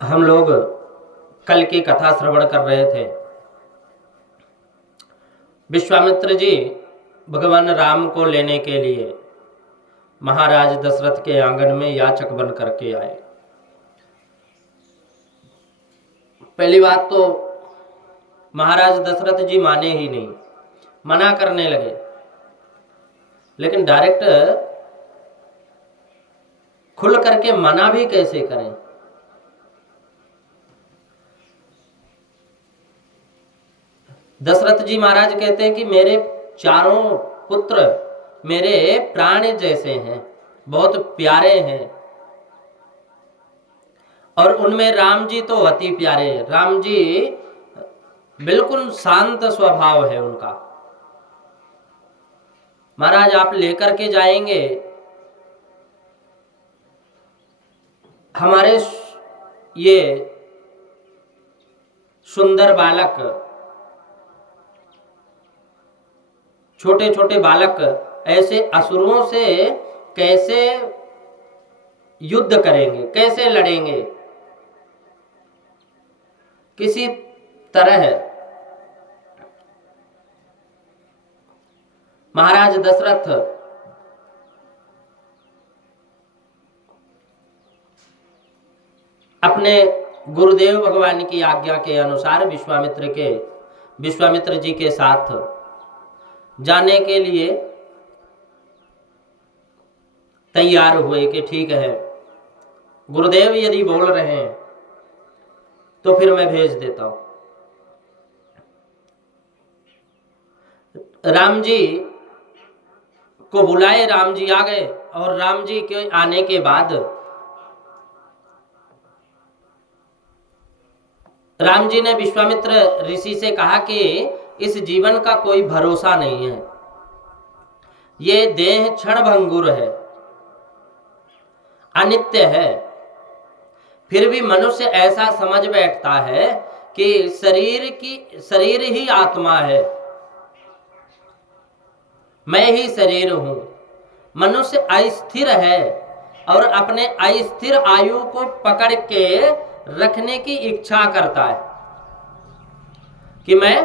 हम लोग कल की कथा श्रवण कर रहे थे। विश्वामित्र जी भगवान राम को लेने के लिए महाराज दशरथ के आंगन में याचक बन करके आए। पहली बात तो महाराज दशरथ जी माने ही नहीं, मना करने लगे। लेकिन डायरेक्ट खुल करके मना भी कैसे करें। दशरथ जी महाराज कहते हैं कि मेरे चारों पुत्र मेरे प्राण जैसे हैं, बहुत प्यारे हैं, और उनमें राम जी तो अति प्यारे हैं। राम जी बिल्कुल शांत स्वभाव है उनका। महाराज आप लेकर के जाएंगे हमारे ये सुंदर बालक, छोटे छोटे बालक ऐसे असुरों से कैसे युद्ध करेंगे, कैसे लड़ेंगे। किसी तरह महाराज दशरथ अपने गुरुदेव भगवान की आज्ञा के अनुसार विश्वामित्र जी के साथ जाने के लिए तैयार हुए कि ठीक है, गुरुदेव यदि बोल रहे हैं तो फिर मैं भेज देता हूं। राम जी को बुलाए, राम जी आ गए, और राम जी के आने के बाद राम जी ने विश्वामित्र ऋषि से कहा कि इस जीवन का कोई भरोसा नहीं है, ये देह क्षणभंगुर है, अनित्य है। फिर भी मनुष्य ऐसा समझ बैठता है कि शरीर ही आत्मा है, मैं ही शरीर हूं। मनुष्य अस्थिर है और अपने अस्थिर आयु को पकड़ के रखने की इच्छा करता है कि मैं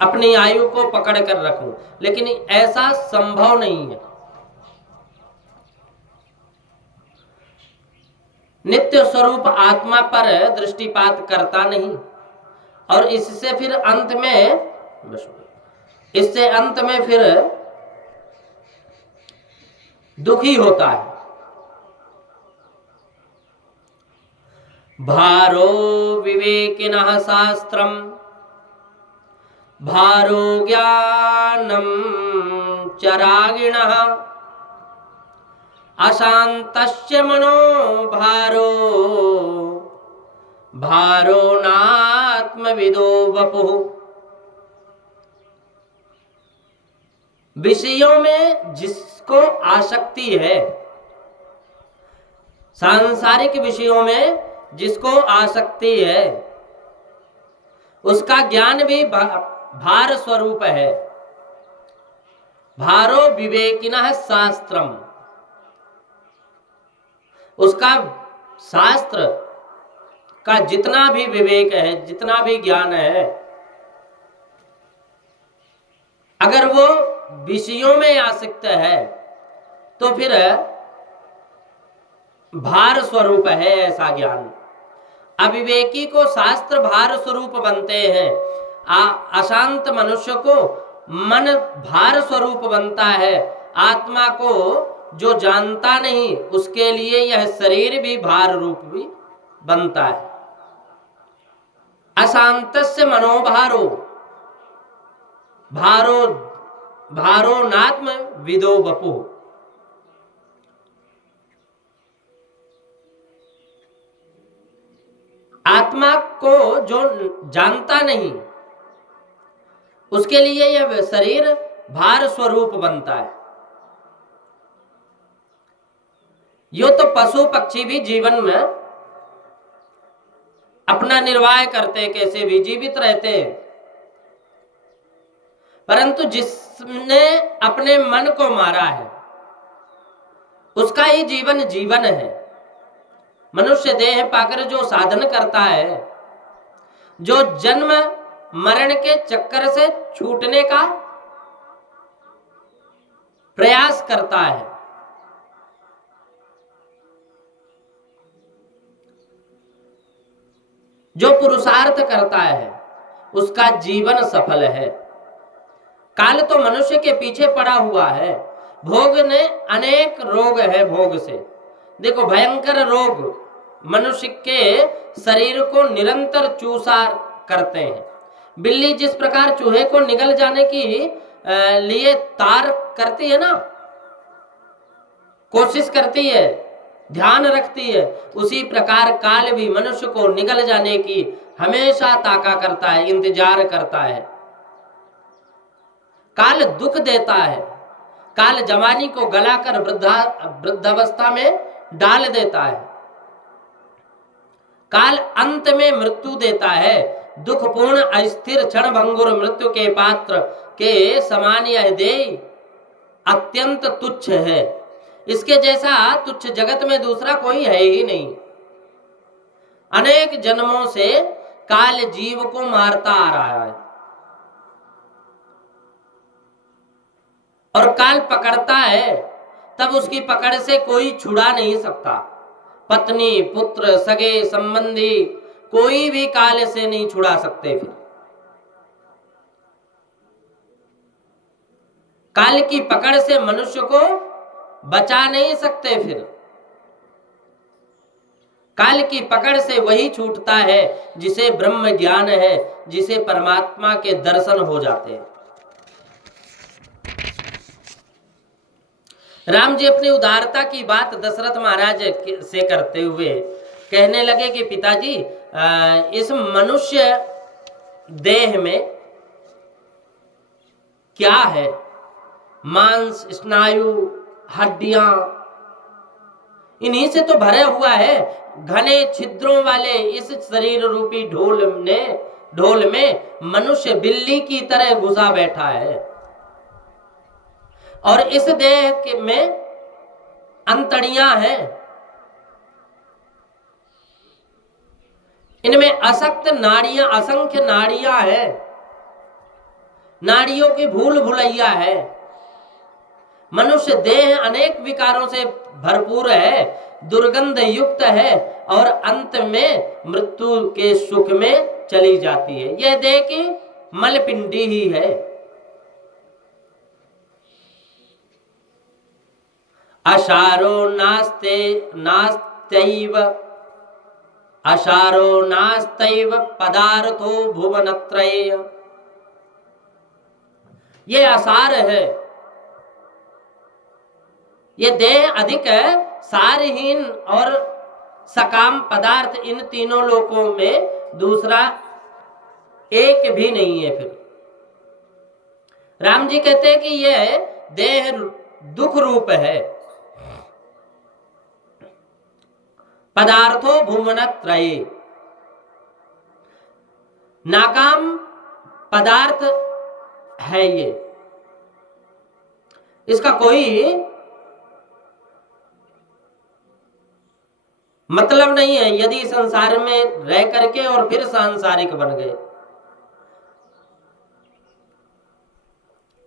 अपनी आयु को पकड़ कर रखूं, लेकिन ऐसा संभव नहीं है। नित्य स्वरूप आत्मा पर दृष्टिपात करता नहीं, और इससे अंत में फिर दुखी होता है। भारो विवेकिनः शास्त्रम भारो ज्ञानम चरागिणः अशान्तस्य मनो भारो भारो नात्मविदो वपुः। विषयों में जिसको आसक्ति है, सांसारिक विषयों में जिसको आसक्ति है, उसका ज्ञान भी भार स्वरूप है। भारो विवेकिनः शास्त्रम, उसका शास्त्र का जितना भी विवेक है, जितना भी ज्ञान है, अगर वो विषयों में आसक्त है तो फिर भार स्वरूप है ऐसा ज्ञान। अविवेकी को शास्त्र भार स्वरूप बनते हैं, अशांत मनुष्य को मन भार स्वरूप बनता है। आत्मा को जो जानता नहीं उसके लिए यह शरीर भी भार रूप भी बनता है। अशांतस्य मनोभारो भारो नात्म विदो वपु। आत्मा को जो जानता नहीं उसके लिए यह शरीर भार स्वरूप बनता है। यो तो पशु पक्षी भी जीवन में अपना निर्वाह करते, कैसे भी जीवित रहते हैं, परंतु जिसने अपने मन को मारा है उसका ही जीवन है। मनुष्य देह पाकर जो साधन करता है, जो जन्म मरण के चक्कर से छूटने का प्रयास करता है, जो पुरुषार्थ करता है, उसका जीवन सफल है। काल तो मनुष्य के पीछे पड़ा हुआ है। भोग ने अनेक रोग है भोग से। देखो, भयंकर रोग मनुष्य के शरीर को निरंतर चूसा करते हैं। बिल्ली जिस प्रकार चूहे को निगल जाने की लिए तार करती है ना, कोशिश करती है, ध्यान रखती है, उसी प्रकार काल भी मनुष्य को निगल जाने की हमेशा ताका करता है, इंतजार करता है। काल दुख देता है। काल जवानी को गलाकर वृद्धावस्था में डाल देता है। काल अंत में मृत्यु देता है। दुखपूर्ण अस्थिर क्षण भंगुर मृत्यु के पात्र के समान यह देह अत्यंत तुच्छ है। इसके जैसा तुच्छ जगत में दूसरा कोई है ही नहीं। अनेक जन्मों से काल जीव को मारता आ रहा है और काल पकड़ता है, तब उसकी पकड़ से कोई छुड़ा नहीं सकता। पत्नी, पुत्र, सगे संबंधी कोई भी काल से नहीं छुड़ा सकते। फिर काल की पकड़ से मनुष्य को बचा नहीं सकते। फिर काल की पकड़ से वही छूटता है जिसे ब्रह्म ज्ञान है, जिसे परमात्मा के दर्शन हो जाते हैं। राम जी अपनी उदारता की बात दशरथ महाराज से करते हुए कहने लगे कि पिताजी, इस मनुष्य देह में क्या है? मांस, स्नायु, हड्डियां, इन्हीं से तो भरा हुआ है। घने छिद्रों वाले इस शरीर रूपी ढोल में मनुष्य बिल्ली की तरह घुसा बैठा है और इस देह में अंतड़ियां हैं। इनमें असंख्य नाड़ियां हैं। नाड़ियों की भूल भुलैया है। मनुष्य देह अनेक विकारों से भरपूर है, दुर्गंध युक्त है और अंत में मृत्यु के सुख में चली जाती है। यह देह की मलपिंडी ही है। अशारो नास्तैव पदार्थो भुवनत्रय। ये असार है। ये देह अधिक सारहीन और सकाम पदार्थ इन तीनों लोकों में दूसरा एक भी नहीं है। फिर राम जी कहते हैं कि यह देह दुख रूप है। पदार्थो भुवनत्रय, नाकाम पदार्थ है ये। इसका कोई मतलब नहीं है यदि संसार में रह करके और फिर सांसारिक बन गए।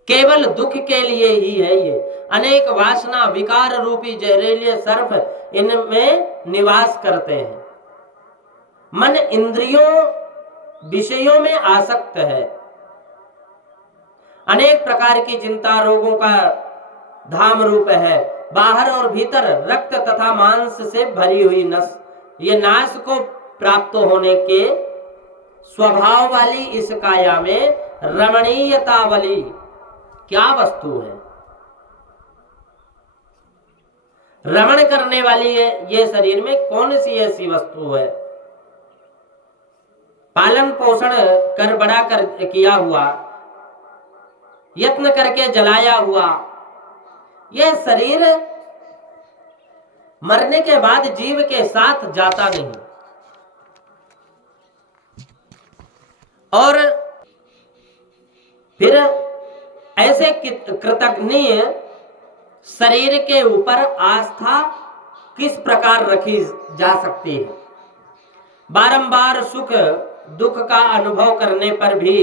केवल दुख के लिए ही है ये। अनेक वासना विकार रूपी जहरीले सर्प इनमें निवास करते हैं। मन इंद्रियों विषयों में आसक्त है। अनेक प्रकार की चिंता रोगों का धाम रूप है। बाहर और भीतर रक्त तथा मांस से भरी हुई नस, ये नाश को प्राप्त होने के स्वभाव वाली इस काया में रमणीयता वाली क्या वस्तु है? रमण करने वाली है ये शरीर में कौन सी ऐसी वस्तु है? पालन पोषण कर बड़ा कर किया हुआ, यत्न करके जलाया हुआ यह शरीर मरने के बाद जीव के साथ जाता नहीं। और फिर ऐसे कृतघ्न शरीर के ऊपर आस्था किस प्रकार रखी जा सकती है। बारंबार सुख दुख का अनुभव करने पर भी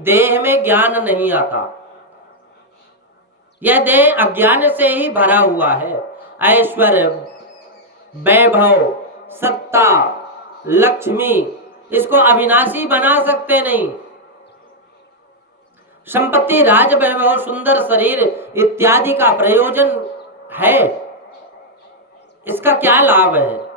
देह में ज्ञान नहीं आता। यह देह अज्ञान से ही भरा हुआ है। ऐश्वर्य, वैभव, सत्ता, लक्ष्मी इसको अविनाशी बना सकते नहीं। संपत्ति, राज, वैभव, सुंदर शरीर इत्यादि का प्रयोजन है, इसका क्या लाभ है?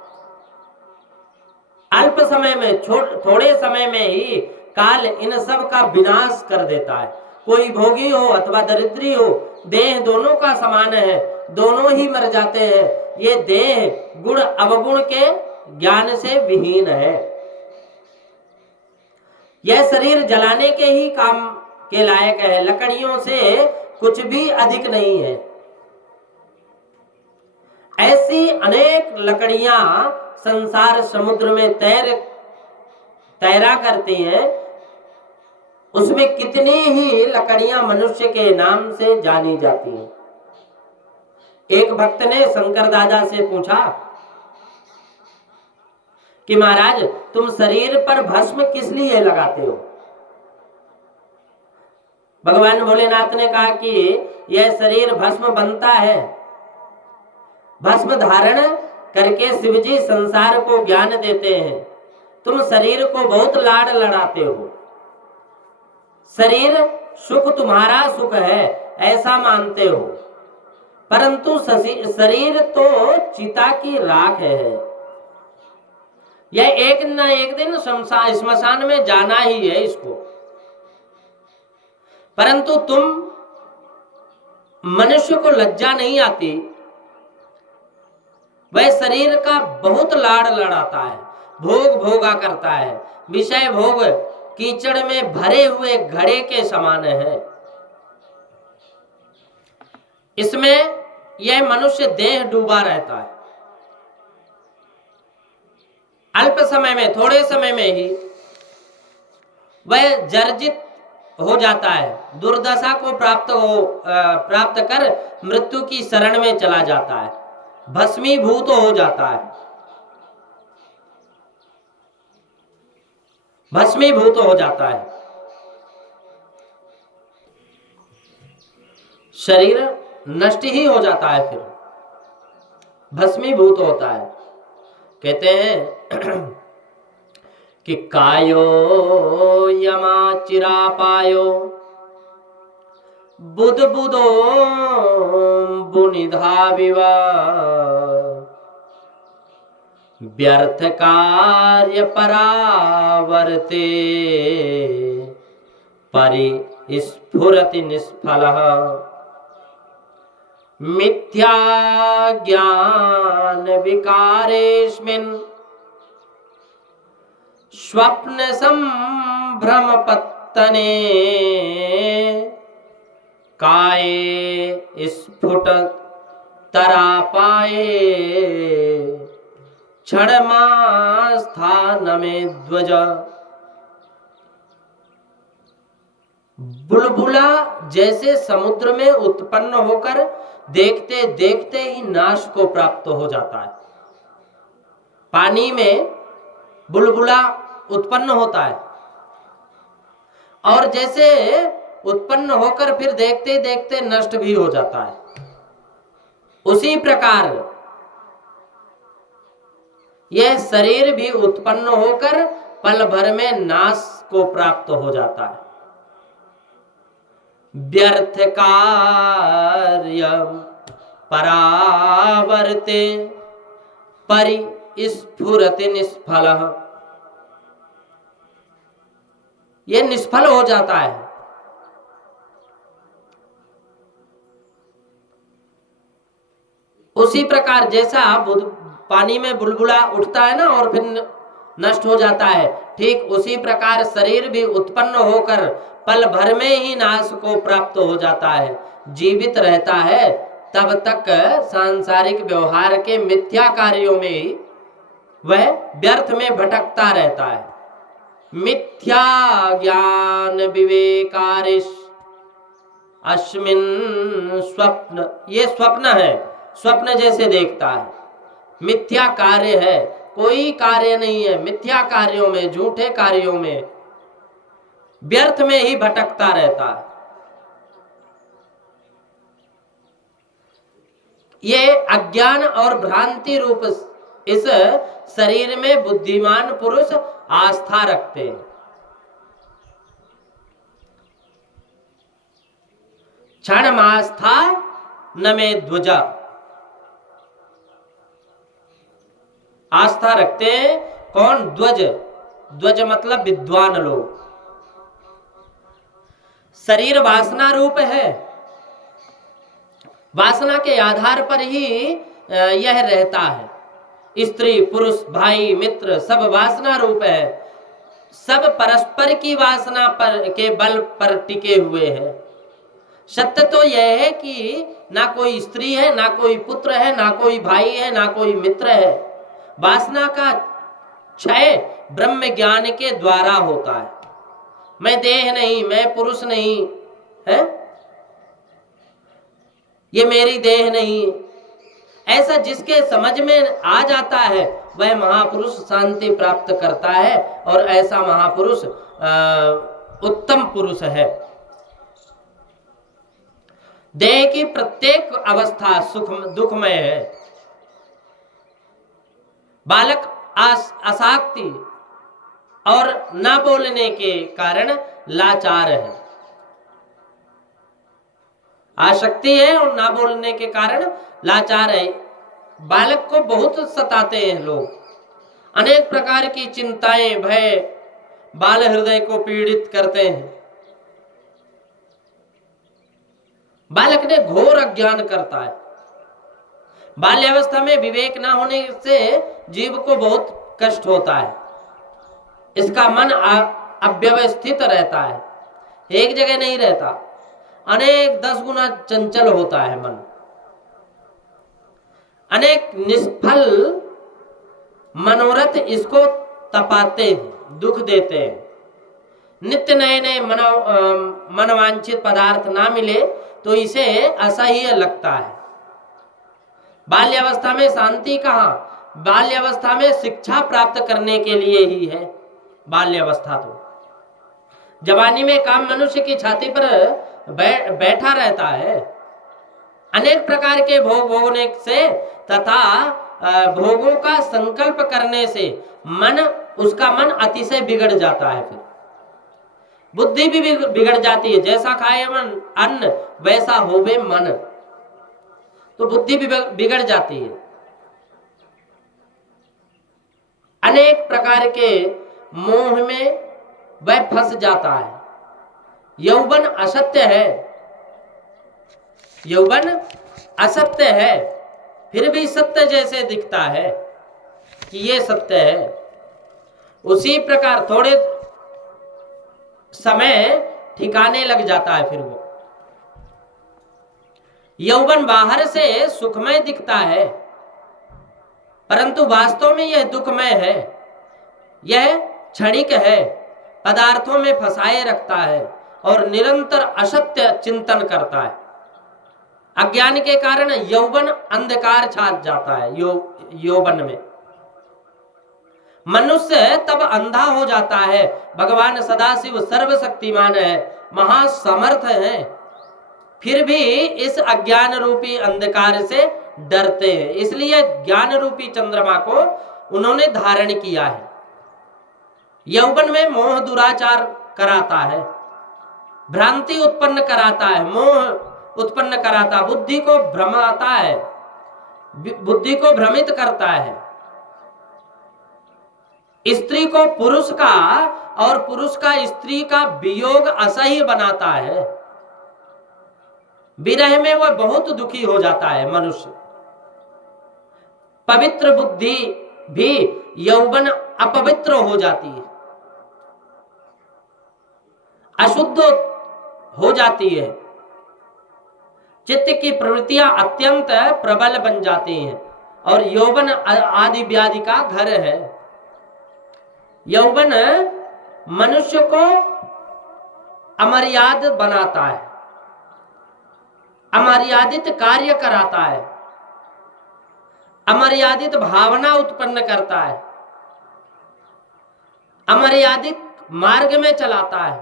अल्प समय में, थोड़े समय में ही काल इन सब का विनाश कर देता है। कोई भोगी हो अथवा दरिद्री हो, देह दोनों का समान है, दोनों ही मर जाते हैं। ये देह गुण अवगुण के ज्ञान से विहीन है। यह शरीर जलाने के ही काम के लायक है, लकड़ियों से कुछ भी अधिक नहीं है। ऐसी अनेक लकड़ियां संसार समुद्र में तैरा करती हैं, उसमें कितनी ही लकड़ियां मनुष्य के नाम से जानी जाती हैं। एक भक्त ने शंकर दादा से पूछा कि महाराज, तुम शरीर पर भस्म किस लिए लगाते हो? भगवान भोलेनाथ ने कहा कि यह शरीर भस्म बनता है। भस्म धारण करके शिवजी संसार को ज्ञान देते हैं। तुम शरीर को बहुत लाड लड़ाते हो। शरीर सुख तुम्हारा सुख है ऐसा मानते हो, परंतु शरीर तो चिता की राख है। यह एक न एक दिन श्मशान में जाना ही है इसको। परंतु तुम मनुष्य को लज्जा नहीं आती, वह शरीर का बहुत लाड़ लड़ाता है, भोग भोगा करता है। विषय भोग कीचड़ में भरे हुए घड़े के समान है। इसमें यह मनुष्य देह डूबा रहता है। अल्प समय में, थोड़े समय में ही वह जर्जित हो जाता है, दुर्दशा को प्राप्त कर मृत्यु की शरण में चला जाता है, भस्मीभूत हो जाता है, भस्मीभूत हो जाता है। शरीर नष्ट ही हो जाता है, फिर भस्मीभूत होता है। कहते हैं कि कायो यमा चिरा पायो बुध बुधो बुनिधा विवा व्यर्थ कार्य परावर्ते परिस्फुरति निष्फलः मिथ्या ज्ञान विकारेस्मिन् स्वप्न संभ्रम पत्तने काये स्फुट तरा पाए क्षणमा स्थान में ध्वज। बुलबुला जैसे समुद्र में उत्पन्न होकर देखते देखते ही नाश को प्राप्त हो जाता है। पानी में बुलबुला उत्पन्न होता है और जैसे उत्पन्न होकर फिर देखते देखते नष्ट भी हो जाता है, उसी प्रकार यह शरीर भी उत्पन्न होकर पल भर में नाश को प्राप्त हो जाता है। व्यर्थ कार्य परावर्ते परिस्फुरति निष्फलः, यह निष्फल हो जाता है। उसी प्रकार जैसा पानी में बुलबुला उठता है ना और फिर नष्ट हो जाता है, ठीक उसी प्रकार शरीर भी उत्पन्न होकर पल भर में ही नाश को प्राप्त हो जाता है। जीवित रहता है तब तक सांसारिक व्यवहार के मिथ्या कार्यों में ही वह व्यर्थ में भटकता रहता है। मिथ्या ज्ञान विवेकारिश अस्मिन् स्वप्न, ये स्वप्न है, स्वप्न जैसे देखता है। मिथ्या कार्य है, कोई कार्य नहीं है। मिथ्या कार्यों में, झूठे कार्यों में, व्यर्थ में ही भटकता रहता है। ये अज्ञान और भ्रांति रूप इस शरीर में बुद्धिमान पुरुष आस्था रखते हैं। क्षणमास्था न में ध्वजा, आस्था रखते हैं कौन? ध्वज। ध्वज मतलब विद्वान लोग। शरीर वासना रूप है, वासना के आधार पर ही यह रहता है। स्त्री पुरुष भाई मित्र सब वासना रूप है, सब परस्पर की वासना पर के बल पर टिके हुए हैं। सत्य तो यह है कि ना कोई स्त्री है, ना कोई पुत्र है, ना कोई भाई है, ना कोई मित्र है। वासना का क्षय ब्रह्म ज्ञान के द्वारा होता है। मैं देह नहीं, मैं पुरुष नहीं है, ये मेरी देह नहीं, ऐसा जिसके समझ में आ जाता है वह महापुरुष शांति प्राप्त करता है, और ऐसा महापुरुष उत्तम पुरुष है। देह की प्रत्येक अवस्था सुख दुखमय है। बालक आसक्ति और न बोलने के कारण लाचार है। आसक्ति है और ना बोलने के कारण लाचार है। बालक को बहुत सताते हैं लोग, अनेक प्रकार की चिंताएं भय बाल हृदय को पीड़ित करते हैं। बालक ने घोर अज्ञान करता है। बाल्यावस्था में विवेक न होने से जीव को बहुत कष्ट होता है। इसका मन अव्यवस्थित रहता है, एक जगह नहीं रहता, अनेक 10 गुना चंचल होता है मन। अनेक निष्फल मनोरथ इसको तपाते हैं, दुख देते हैं। नित्य नए नए मनवांछित पदार्थ ना मिले तो इसे असह्य लगता है। बाल्यावस्था में शांति कहाँ? बाल्यावस्था में शिक्षा प्राप्त करने के लिए ही है बाल्यावस्था। तो जवानी में काम मनुष्य की छाती पर बैठा रहता है। अनेक प्रकार के भोग भोगने से तथा भोगों का संकल्प करने से उसका मन अतिशय बिगड़ जाता है। फिर बुद्धि भी बिगड़ जाती है। जैसा खाए मन अन्न वैसा होवे मन, तो बुद्धि भी बिगड़ जाती है। अनेक प्रकार के मोह में वह फंस जाता है। यौवन असत्य है, यौवन असत्य है, फिर भी सत्य जैसे दिखता है कि ये सत्य है। उसी प्रकार थोड़े समय ठिकाने लग जाता है। फिर वो यौवन बाहर से सुखमय दिखता है, परंतु वास्तव में यह दुखमय है। यह क्षणिक है, पदार्थों में फंसाए रखता है और निरंतर असत्य चिंतन करता है। अज्ञान के कारण यौवन अंधकार छा जाता है। यौवन में मनुष्य तब अंधा हो जाता है। भगवान सदाशिव सर्वशक्तिमान है, महासमर्थ है, फिर भी इस अज्ञान रूपी अंधकार से डरते हैं। इसलिए ज्ञान रूपी चंद्रमा को उन्होंने धारण किया है। यौवन में मोह दुराचार कराता है, भ्रांति उत्पन्न कराता है, मोह उत्पन्न कराता, बुद्धि को भ्रमाता है, बुद्धि को भ्रमित करता है। स्त्री को पुरुष का और पुरुष का स्त्री का वियोग असह्य बनाता है। विरह में वह बहुत दुखी हो जाता है मनुष्य। पवित्र बुद्धि भी यौवन अपवित्र हो जाती है, अशुद्ध हो जाती है। चित्त की प्रवृत्तियां अत्यंत प्रबल बन जाती हैं और यौवन आदि व्याधि का घर है। यौवन मनुष्य को अमर्याद बनाता है, अमर्यादित कार्य कराता है, अमर्यादित भावना उत्पन्न करता है, अमर्यादित मार्ग में चलाता है।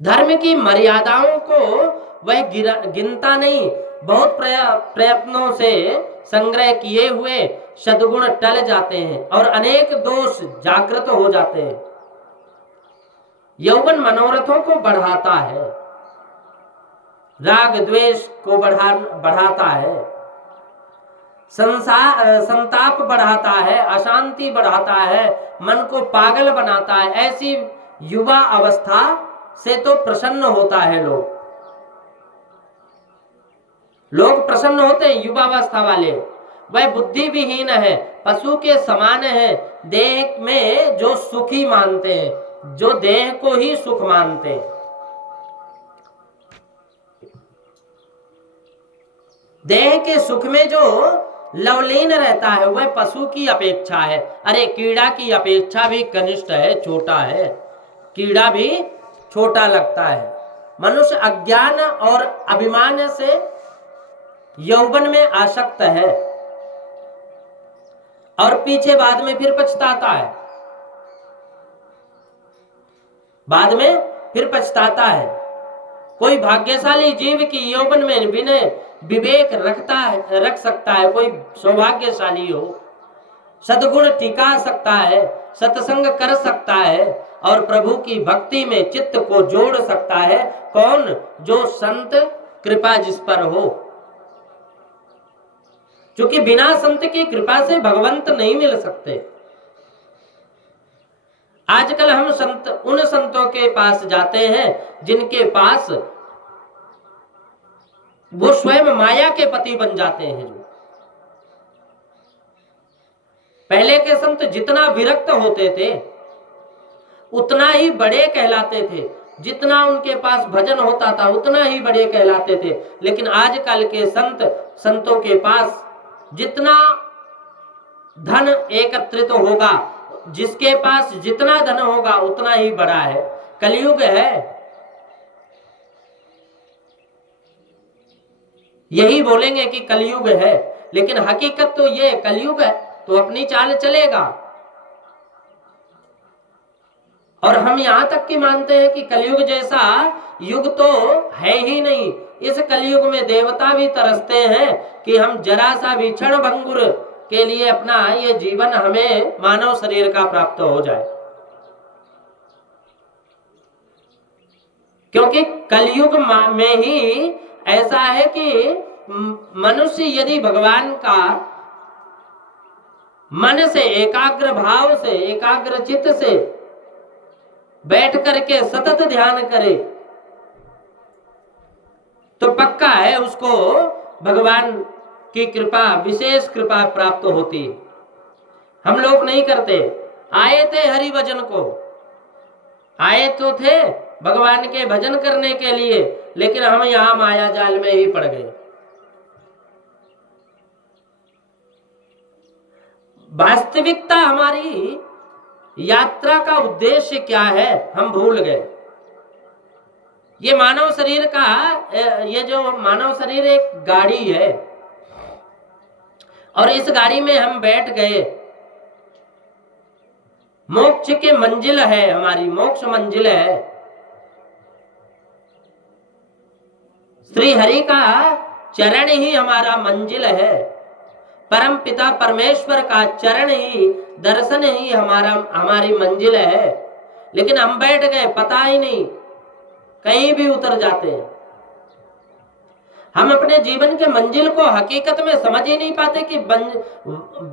धर्म की मर्यादाओं को वह गिनता नहीं, बहुत प्रयत्नों से संग्रह किए हुए सद्गुण टल जाते हैं और अनेक दोष जागृत हो जाते हैं। यौवन मनोरथों को बढ़ाता है, राग द्वेष को बढ़ाता है, संताप बढ़ाता है, अशांति बढ़ाता है, मन को पागल बनाता है। ऐसी युवा अवस्था से तो प्रसन्न होता है लोग प्रसन्न होते हैं। युवावस्था वाले वह बुद्धि विहीन है, पशु के समान है, देह में जो सुखी मानते हैं, जो देह को ही सुख मानते हैं। देह के सुख में जो लवलीन रहता है वह पशु की अपेक्षा है। अरे कीड़ा की अपेक्षा भी कनिष्ठ है, छोटा है, कीड़ा भी छोटा लगता है। मनुष्य अज्ञान और अभिमान से यौवन में आसक्त है और पीछे बाद में फिर पछताता है, बाद में फिर पछताता है। कोई भाग्यशाली जीव की यौवन में विनय विवेक रख सकता है, कोई सौभाग्यशाली हो, सद्गुण टिका सकता है, सत्संग कर सकता है और प्रभु की भक्ति में चित्त को जोड़ सकता है। कौन? जो संत कृपा जिस पर हो, क्योंकि बिना संत की कृपा से भगवंत नहीं मिल सकते। आजकल हम उन संतों के पास जाते हैं जिनके पास वो स्वयं माया के पति बन जाते हैं। जो पहले के संत जितना विरक्त होते थे उतना ही बड़े कहलाते थे, जितना उनके पास भजन होता था उतना ही बड़े कहलाते थे। लेकिन आजकल के संतों के पास जितना धन एकत्रित होगा, जिसके पास जितना धन होगा उतना ही बड़ा है। कलयुग है, यही बोलेंगे कि कलयुग है, लेकिन हकीकत तो ये कलयुग है तो अपनी चाल चलेगा। और हम यहां तक की मानते हैं कि कलयुग जैसा युग तो है ही नहीं। इस कलयुग में देवता भी तरसते हैं कि हम जरा सा भी क्षण भंगुर के लिए अपना ये जीवन हमें मानव शरीर का प्राप्त हो जाए, क्योंकि कलयुग में ही ऐसा है कि मनुष्य यदि भगवान का मन से एकाग्र भाव से एकाग्र चित्त से बैठ करके सतत ध्यान करे तो पक्का है उसको भगवान की कृपा, विशेष कृपा प्राप्त होती। हम लोग नहीं करते। आए थे हरि भजन को, आए तो थे भगवान के भजन करने के लिए, लेकिन हम यहां माया जाल में ही पड़ गए। वास्तविकता हमारी यात्रा का उद्देश्य क्या है हम भूल गए। ये मानव शरीर का, ये जो मानव शरीर एक गाड़ी है और इस गाड़ी में हम बैठ गए। मोक्ष के मंजिल है, हमारी मोक्ष मंजिल है। श्री हरि का चरण ही हमारा मंजिल है। परम पिता परमेश्वर का चरण ही, दर्शन ही हमारी मंजिल है। लेकिन हम बैठ गए, पता ही नहीं, कहीं भी उतर जाते हैं। हम अपने जीवन के मंजिल को हकीकत में समझ ही नहीं पाते कि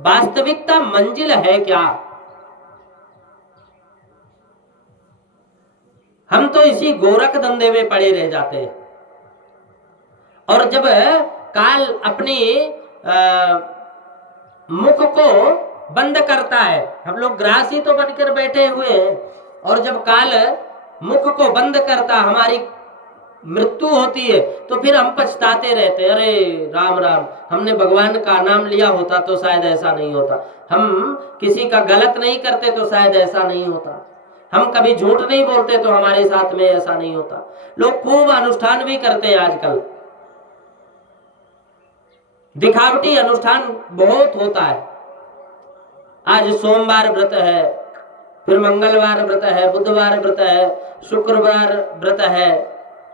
वास्तविकता मंजिल है क्या। हम तो इसी गोरख धंधे में पड़े रह जाते हैं। और जब काल अपनी मुख को बंद करता है, हम लोग ग्रासी तो बनकर बैठे हुए हैं, और जब काल मुख को बंद करता, हमारी मृत्यु होती है, तो फिर हम पछताते रहते, अरे राम राम, हमने भगवान का नाम लिया होता तो शायद ऐसा नहीं होता, हम किसी का गलत नहीं करते तो शायद ऐसा नहीं होता, हम कभी झूठ नहीं बोलते तो हमारे साथ में ऐसा नहीं होता। लोग खूब अनुष्ठान भी करते हैं आजकल, दिखावटी अनुष्ठान बहुत होता है। आज सोमवार व्रत है, फिर मंगलवार व्रत है, बुधवार व्रत है, शुक्रवार व्रत है,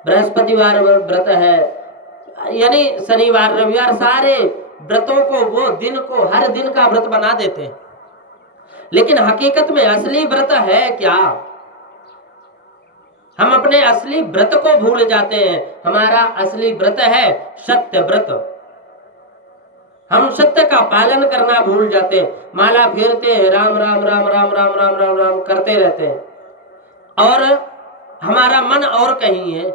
बृहस्पतिवार व्रत है, यानी शनिवार रविवार, सारे व्रतों को वो दिन को हर दिन का व्रत बना देते हैं। लेकिन हकीकत में असली व्रत है क्या? हम अपने असली व्रत को भूल जाते हैं। हमारा असली व्रत है सत्य व्रत। हम सत्य का पालन करना भूल जाते हैं। माला फेरते हैं, राम राम राम राम राम राम राम राम करते रहते हैं, और हमारा मन और कहीं है।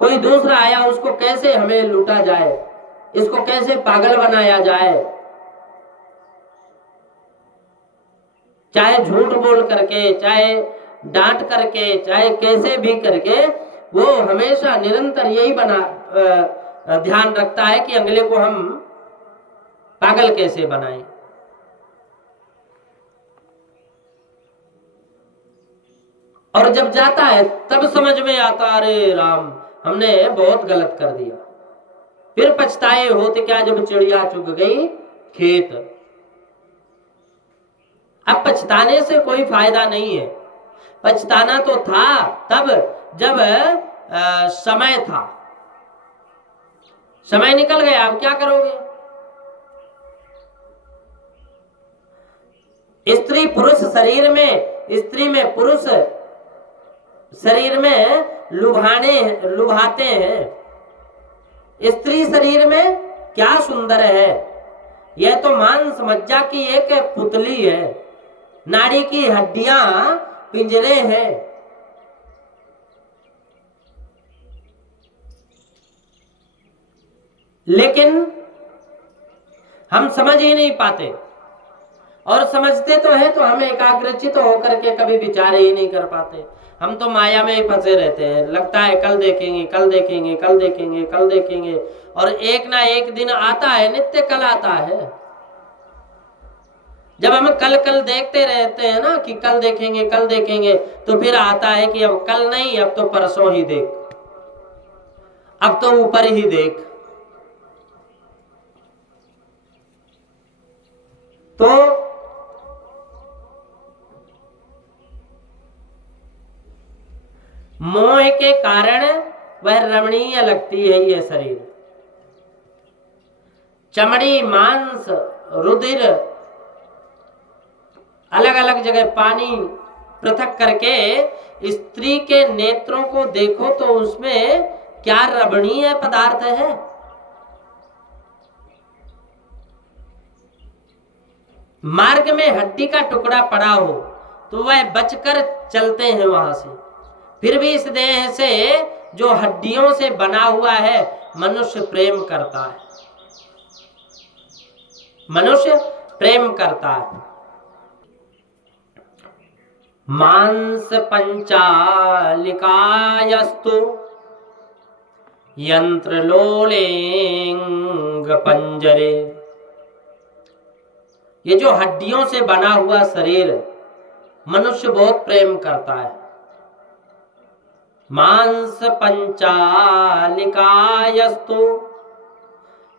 कोई दूसरा आया, उसको कैसे हमें लूटा जाए, इसको कैसे पागल बनाया जाए, चाहे झूठ बोल करके, चाहे डांट करके, चाहे कैसे भी करके, वो हमेशा निरंतर यही ध्यान रखता है कि अगले को हम पागल कैसे बनाएं। और जब जाता है तब समझ में आता, अरे राम, हमने बहुत गलत कर दिया। फिर पछताए होते क्या जब चिड़िया चुग गई खेत। अब पछताने से कोई फायदा नहीं है। पछताना तो था तब जब समय था, समय निकल गया, अब क्या करोगे? स्त्री पुरुष शरीर में, स्त्री में पुरुष शरीर में लुभाते हैं। स्त्री शरीर में क्या सुंदर है, यह तो मांस मज्जा की एक पुतली है, नाड़ी की हड्डियां पिंजरे हैं। लेकिन हम समझ ही नहीं पाते, और समझते तो है तो हम एकाग्रचित होकर के कभी विचार ही नहीं कर पाते। हम तो माया में ही फंसे रहते हैं। लगता है कल देखेंगे, कल देखेंगे, कल देखेंगे, कल देखेंगे, और एक ना एक दिन आता है, नित्य कल आता है। जब हम कल कल देखते रहते हैं ना कि कल देखेंगे, कल देखेंगे, तो फिर आता है कि अब कल नहीं, अब तो परसों ही देख, अब तो ऊपर ही देख। तो मोह के कारण वह रमणीय लगती है ये शरीर। चमड़ी, मांस, रुधिर, अलग अलग जगह पानी पृथक करके स्त्री के नेत्रों को देखो तो उसमें क्या रमणीय पदार्थ है। मार्ग में हड्डी का टुकड़ा पड़ा हो तो वह बचकर चलते हैं वहां से। फिर भी इस देह से जो हड्डियों से बना हुआ है, मनुष्य प्रेम करता है, मनुष्य प्रेम करता है। मांस पंचालिकायस्तु यंत्र लोलेंग पंजरे। ये जो हड्डियों से बना हुआ शरीर मनुष्य बहुत प्रेम करता है। मांस पंचालिकायस्तु,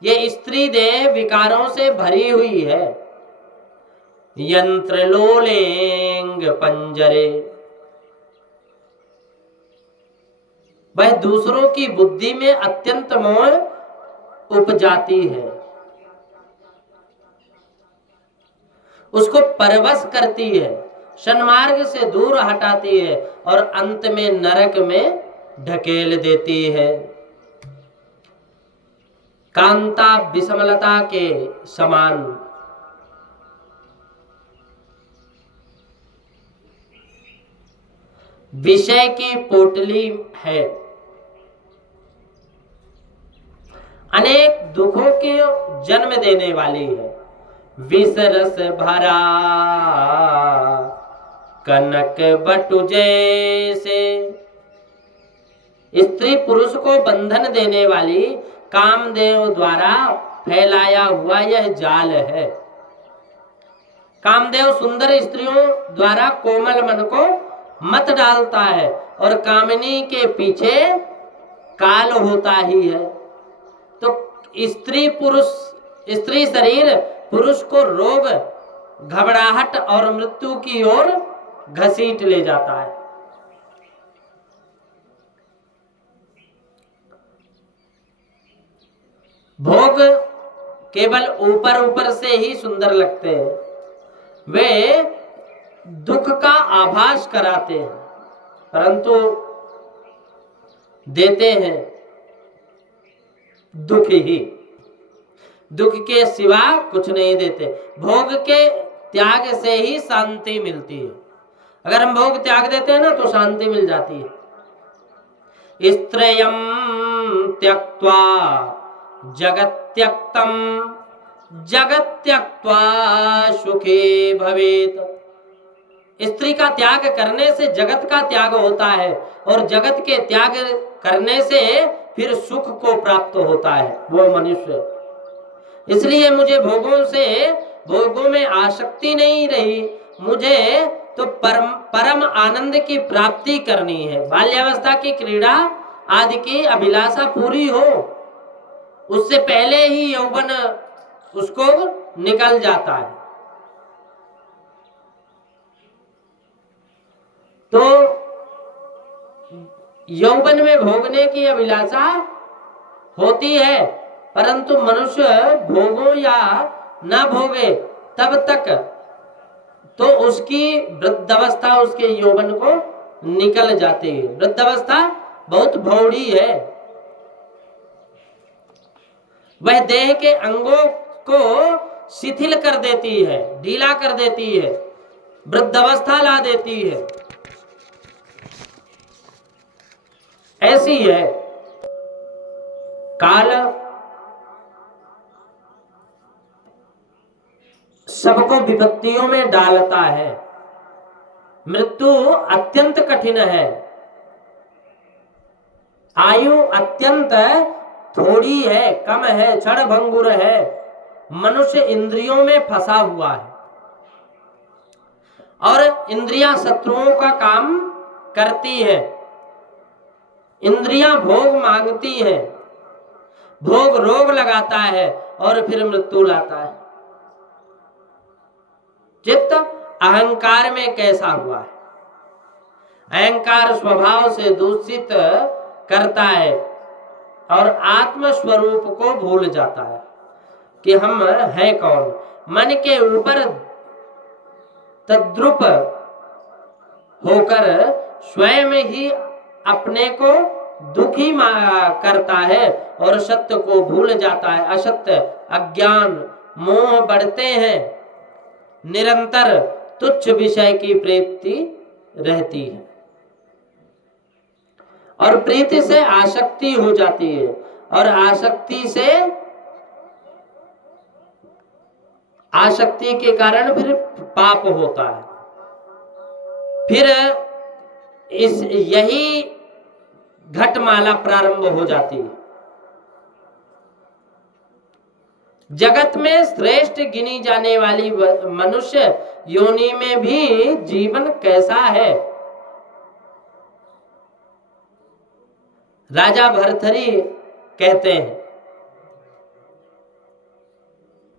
ये स्त्री देह विकारों से भरी हुई है। यंत्र लोलेंग पंजरे, वह दूसरों की बुद्धि में अत्यंत मोह उपजाती है, उसको परवश करती है, सन्मार्ग से दूर हटाती है और अंत में नरक में ढकेल देती है। कांता विषमलता के समान विषय की पोटली है, अनेक दुखों के जन्म देने वाली है। विष रस भरा कनक बटु जैसे, स्त्री पुरुष को बंधन देने वाली कामदेव द्वारा फैलाया हुआ यह जाल है। कामदेव सुंदर स्त्रियों द्वारा कोमल मन को मत डालता है और कामिनी के पीछे काल होता ही है। तो स्त्री शरीर पुरुष को रोग, घबराहट और मृत्यु की ओर घसीट ले जाता है। भोग केवल ऊपर ऊपर से ही सुंदर लगते हैं, वे दुख का आभास कराते हैं, परंतु देते हैं दुख ही, दुख के सिवा कुछ नहीं देते। भोग के त्याग से ही शांति मिलती है। अगर हम भोग त्याग देते हैं ना तो शांति मिल जाती है। स्त्रियं त्यक्त्वा जगत्यक्तम जगत्यक्त्वा सुखी भवेत। स्त्री का त्याग करने से जगत का त्याग होता है और जगत के त्याग करने से फिर सुख को प्राप्त होता है वो मनुष्य। इसलिए मुझे भोगों में आसक्ति नहीं रही, मुझे तो परम आनंद की प्राप्ति करनी है। बाल्यावस्था की क्रीड़ा आदि की अभिलाषा पूरी हो, उससे पहले ही यौवन उसको निकल जाता है। तो यौवन में भोगने की अभिलाषा होती है, परंतु मनुष्य भोगो या न भोगे तब तक तो उसकी वृद्धावस्था उसके यौवन को निकल जाती है। वृद्धावस्था बहुत भौड़ी है, वह देह के अंगों को शिथिल कर देती है, ढीला कर देती है, वृद्धावस्था ला देती है। ऐसी है काल, सबको विपत्तियों में डालता है। मृत्यु अत्यंत कठिन है, आयु अत्यंत थोड़ी है, कम है, क्षण भंगुर है। मनुष्य इंद्रियों में फंसा हुआ है और इंद्रियां शत्रुओं का काम करती है। इंद्रियां भोग मांगती है, भोग रोग लगाता है और फिर मृत्यु लाता है। चित्त अहंकार में कैसा हुआ है? अहंकार स्वभाव से दूषित करता है और आत्म स्वरूप को भूल जाता है कि हम हैं कौन। मन के ऊपर तद्रुप होकर स्वयं ही अपने को दुखी करता है और सत्य को भूल जाता है। असत्य, अज्ञान, मोह बढ़ते हैं, निरंतर तुच्छ विषय की प्रीति रहती है और प्रीति से आसक्ति हो जाती है और आसक्ति के कारण फिर पाप होता है। फिर यही घटमाला प्रारंभ हो जाती है। जगत में श्रेष्ठ गिनी जाने वाली मनुष्य योनि में भी जीवन कैसा है? राजा भर्तृहरि कहते हैं